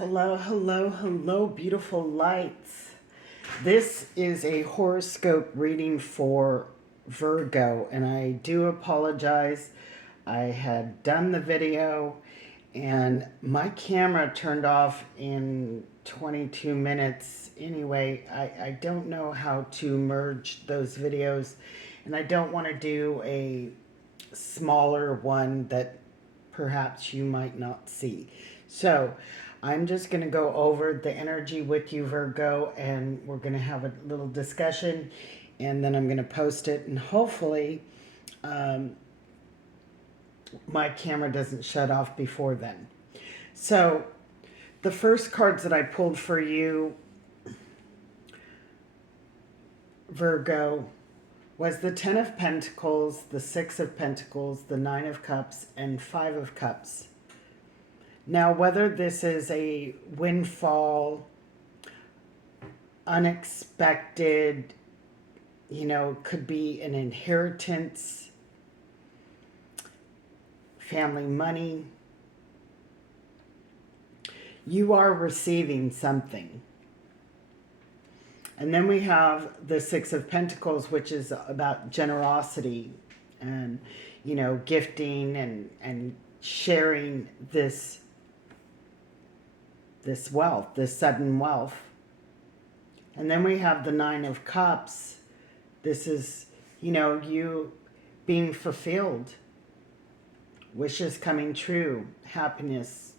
Hello, hello, hello, beautiful lights. This is a horoscope reading for Virgo, and I do apologize. I had done the video, and my camera turned off in 22 minutes. Anyway, I don't know how to merge those videos, and I don't want to do a smaller one that perhaps you might not see. So I'm just going to go over the energy with you, Virgo, and we're going to have a little discussion, and then I'm going to post it, and hopefully my camera doesn't shut off before then. So the first cards that I pulled for you, Virgo, was the Ten of Pentacles, the Six of Pentacles, the Nine of Cups, and Five of Cups. Now, whether this is a windfall, unexpected, could be an inheritance, family money, you are receiving something. And then we have the Six of Pentacles, which is about generosity and, gifting and sharing this wealth, this sudden wealth. And then we have the Nine of Cups. This is, you being fulfilled, wishes coming true, happiness,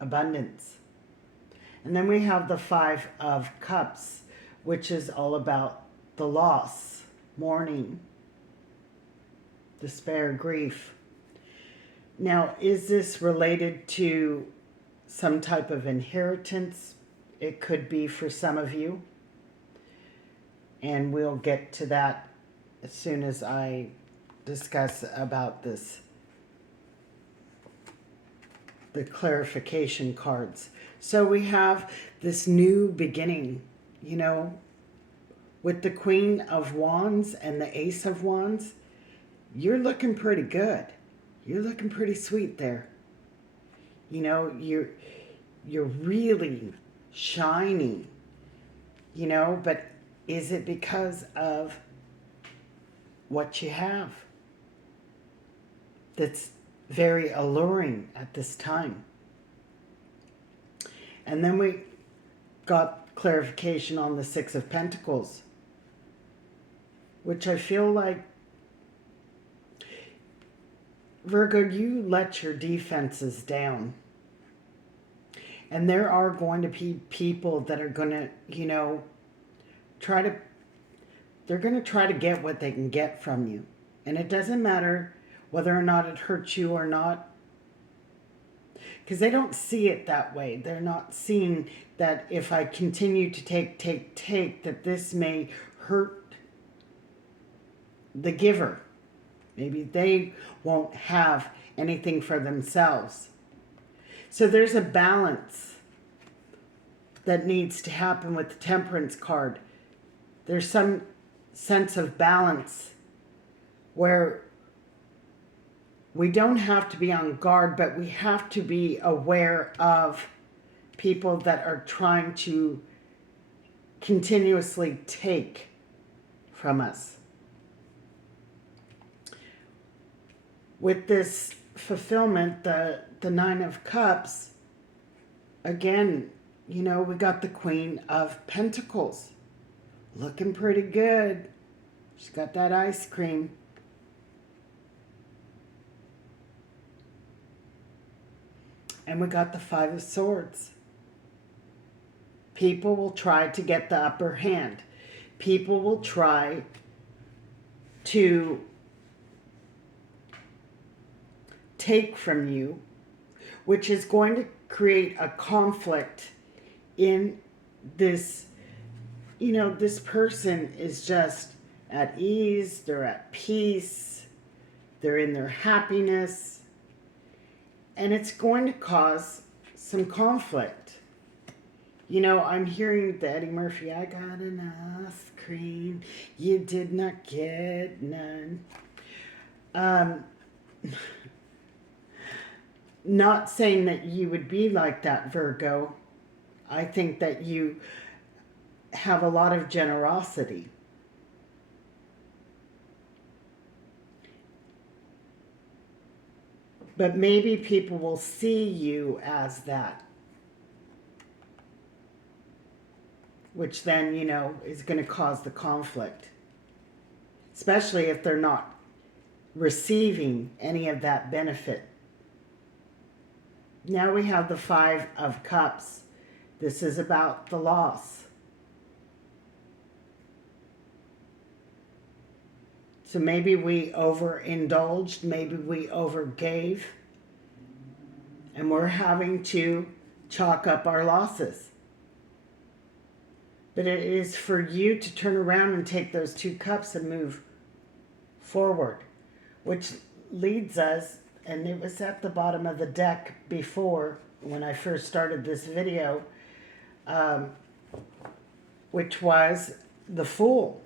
abundance. And then we have the Five of Cups, which is all about the loss, mourning, despair, grief. Now, is this related to some type of inheritance? It could be for some of you. And we'll get to that as soon as I discuss about this, the clarification cards. So we have this new beginning, with the Queen of Wands and the Ace of Wands. You're looking pretty good. You're looking pretty sweet there. You're really shining, but is it because of what you have that's very alluring at this time? And then we got clarification on the Six of Pentacles, which I feel like, Virgo, you let your defenses down. And there are going to be people that are going to, they're going to try to get what they can get from you. And it doesn't matter whether or not it hurts you or not, because they don't see it that way. They're not seeing that if I continue to take, that this may hurt the giver. Maybe they won't have anything for themselves. So there's a balance that needs to happen with the Temperance card. There's some sense of balance where we don't have to be on guard, but we have to be aware of people that are trying to continuously take from us. With this fulfillment, the Nine of Cups, again, we got the Queen of Pentacles. Looking pretty good. She's got that ice cream. And we got the Five of Swords. People will try to get the upper hand. People will try to take from you, which is going to create a conflict in this. This person is just at ease, they're at peace, they're in their happiness, and it's going to cause some conflict. I'm hearing the Eddie Murphy, I got an ice cream, you did not get none. Not saying that you would be like that, Virgo. I think that you have a lot of generosity. But maybe people will see you as that, which then, is going to cause the conflict, especially if they're not receiving any of that benefit. Now we have the Five of Cups. This is about the loss. So maybe we overindulged, maybe we overgave, and we're having to chalk up our losses. But it is for you to turn around and take those two cups and move forward, which leads us, and it was at the bottom of the deck before when I first started this video, which was the Fool.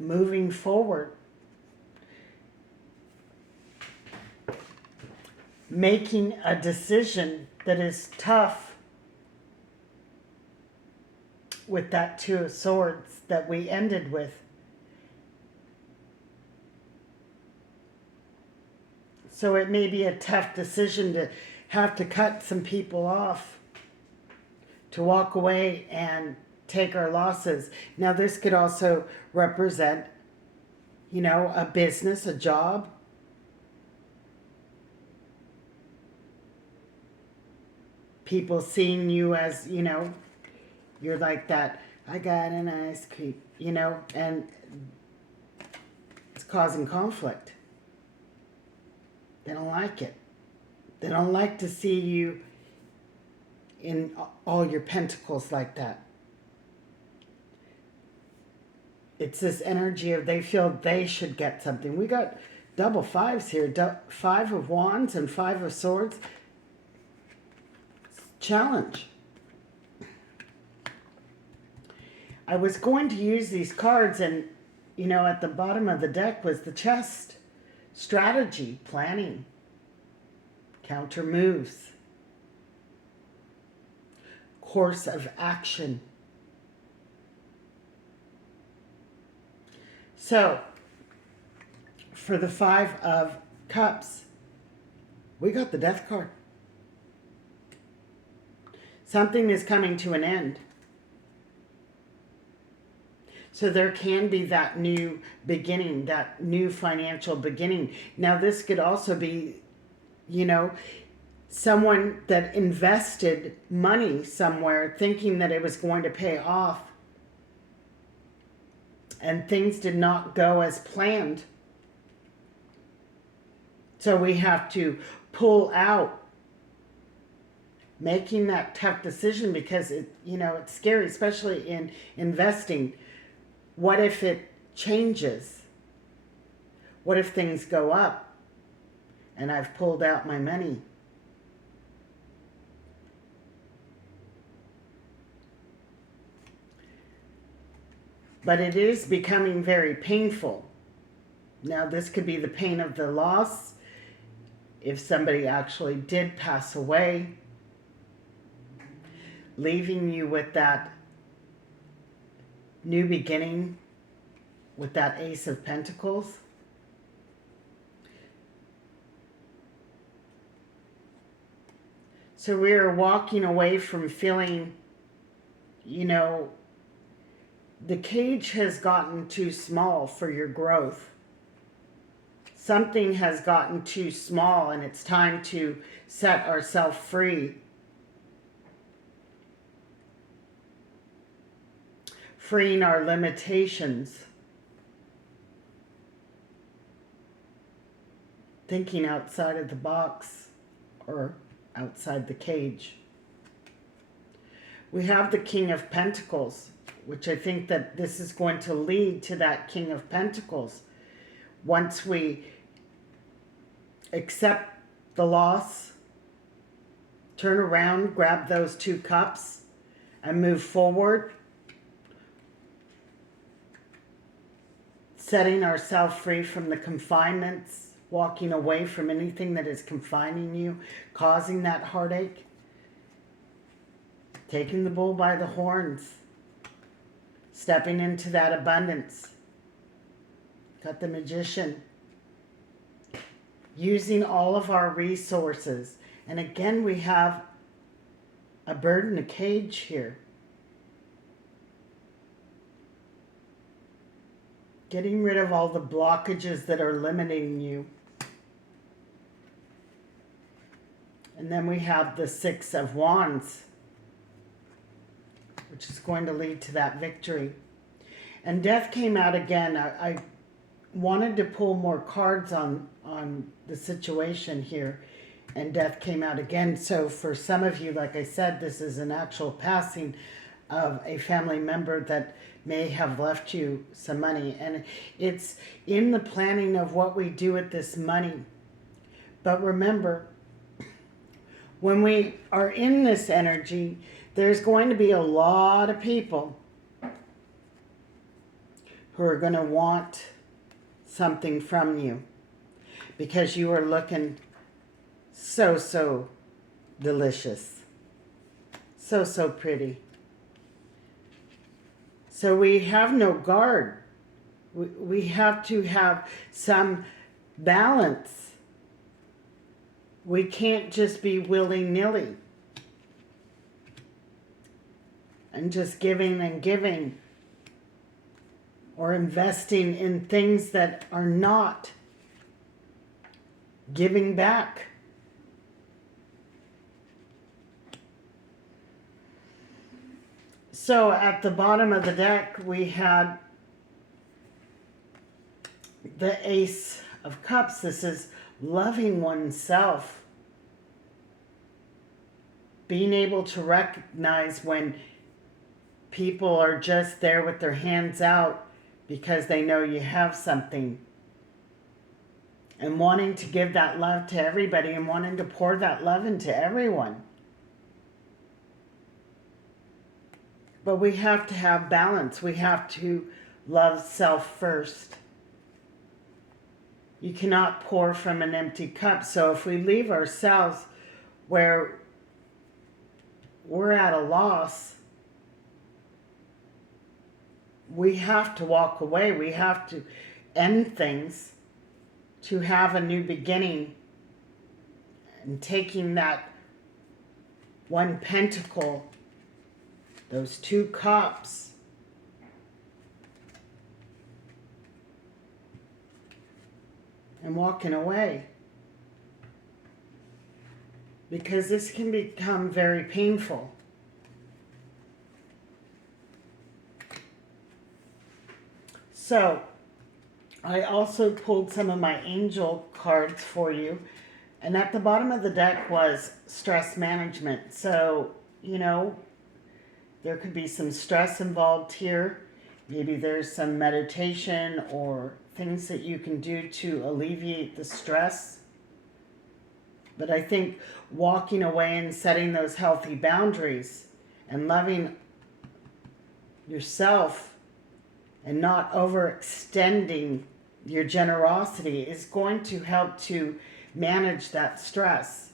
Moving forward, making a decision that is tough with that Two of Swords that we ended with. So it may be a tough decision to have to cut some people off, to walk away and take our losses. Now this could also represent, a business, a job. People seeing you as, you're like that, I got an ice cream, and it's causing conflict. They don't like it. They don't like to see you in all your pentacles like that. It's this energy of they feel they should get something. We got double fives here. Five of Wands and Five of Swords. Challenge. I was going to use these cards and, at the bottom of the deck was the chest. Strategy, planning, counter moves, course of action. So, for the Five of Cups, we got the Death card. Something is coming to an end. So there can be that new beginning, that new financial beginning. Now this could also be, someone that invested money somewhere thinking that it was going to pay off. And things did not go as planned. So we have to pull out, making that tough decision because it's scary, especially in investing. What if it changes? What if things go up and I've pulled out my money? But it is becoming very painful. Now this could be the pain of the loss. If somebody actually did pass away, leaving you with that new beginning, with that Ace of Pentacles. So we are walking away from feeling, the cage has gotten too small for your growth. Something has gotten too small and it's time to set ourselves free. Freeing our limitations. Thinking outside of the box or outside the cage. We have the King of Pentacles, which I think that this is going to lead to that King of Pentacles. Once we accept the loss, turn around, grab those two cups, and move forward, setting ourselves free from the confinements walking away from anything that is confining you, causing that heartache. Taking the bull by the horns. Stepping into that abundance. Got the Magician. Using all of our resources. And again, we have a bird in a cage here. Getting rid of all the blockages that are limiting you. And then we have the Six of Wands, which is going to lead to that victory. And Death came out again. I wanted to pull more cards on the situation here, and Death came out again. So for some of you, like I said, this is an actual passing of a family member that may have left you some money. And it's in the planning of what we do with this money. But remember, when we are in this energy, there's going to be a lot of people who are going to want something from you because you are looking so delicious. So pretty. So we have no guard. We have to have some balance. We can't just be willy-nilly and just giving and giving, or investing in things that are not giving back. So at the bottom of the deck, we had the Ace of Cups. This is loving oneself. Being able to recognize when people are just there with their hands out because they know you have something. And wanting to give that love to everybody and wanting to pour that love into everyone. But we have to have balance. We have to love self first. You cannot pour from an empty cup. So if we leave ourselves where we're at a loss, we have to walk away. We have to end things to have a new beginning. And taking that one pentacle, those two cups, and walking away. Because this can become very painful. So, I also pulled some of my angel cards for you. And at the bottom of the deck was stress management. So, you know, there could be some stress involved here. Maybe there's some meditation or things that you can do to alleviate the stress. But I think walking away and setting those healthy boundaries and loving yourself and not overextending your generosity is going to help to manage that stress.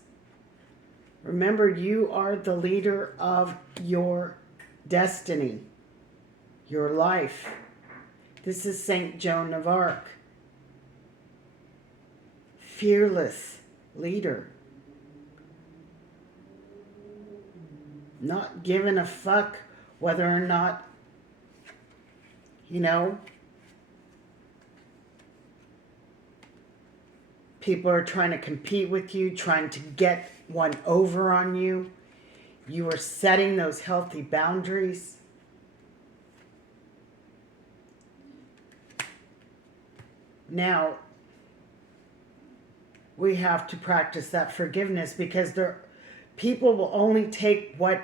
Remember, you are the leader of your destiny, your life. This is Saint Joan of Arc. Fearless leader. Not giving a fuck whether or not, you know, people are trying to compete with you, trying to get one over on you. You are setting those healthy boundaries. Now, we have to practice that forgiveness because people will only take what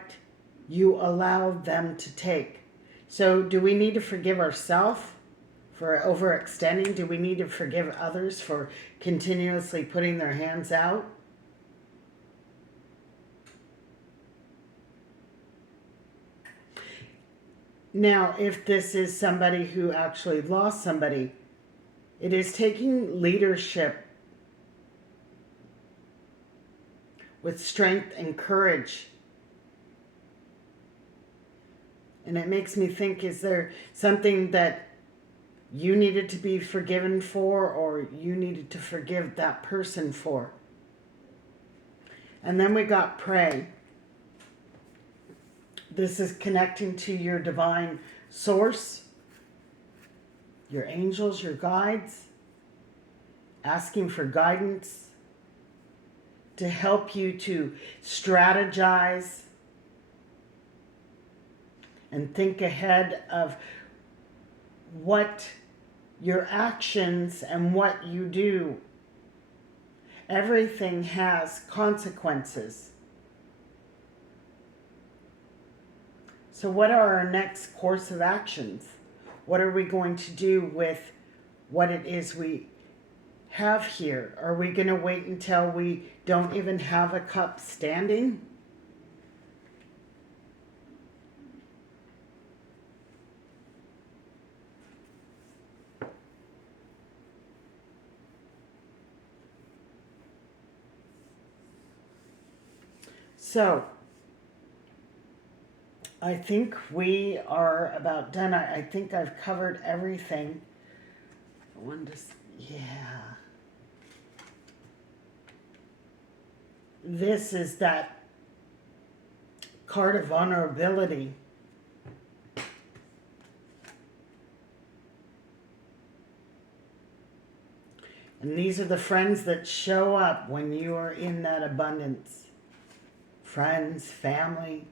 you allow them to take. So do we need to forgive ourselves for overextending? Do we need to forgive others for continuously putting their hands out? Now, if this is somebody who actually lost somebody, it is taking leadership with strength and courage. And it makes me think, is there something that you needed to be forgiven for, or you needed to forgive that person for? And then we got pray. This is connecting to your divine source, your angels, your guides, asking for guidance to help you to strategize and think ahead of what your actions and what you do. Everything has consequences. So what are our next course of actions? What are we going to do with what it is we have here? Are we going to wait until we don't even have a cup standing? So, I think we are about done. I think I've covered everything. Yeah. This is that card of vulnerability. And these are the friends that show up when you are in that abundance. Friends, family.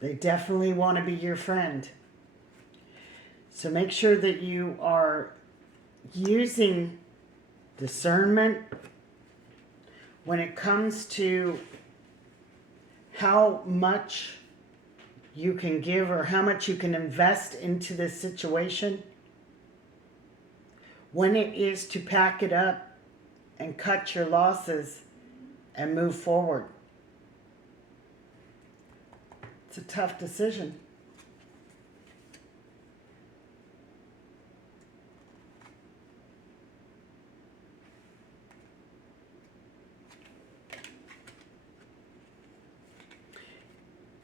They definitely want to be your friend. So make sure that you are using discernment when it comes to how much you can give or how much you can invest into this situation. When it is to pack it up and cut your losses and move forward. It's a tough decision.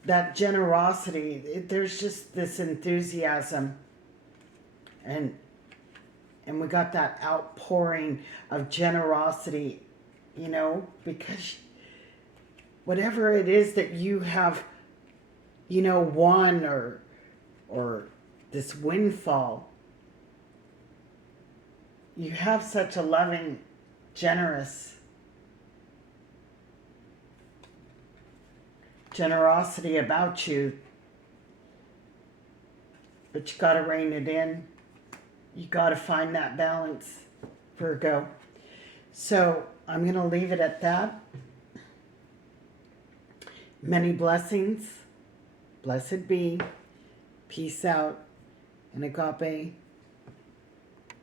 That generosity, there's just this enthusiasm, and we got that outpouring of generosity, you know, because whatever it is that you have, you know, won or this windfall, you have such a loving, generous generosity about you, but you got to rein it in. You got to find that balance, Virgo. So I'm going to leave it at that. Many blessings. Blessed be. Peace out. And agape.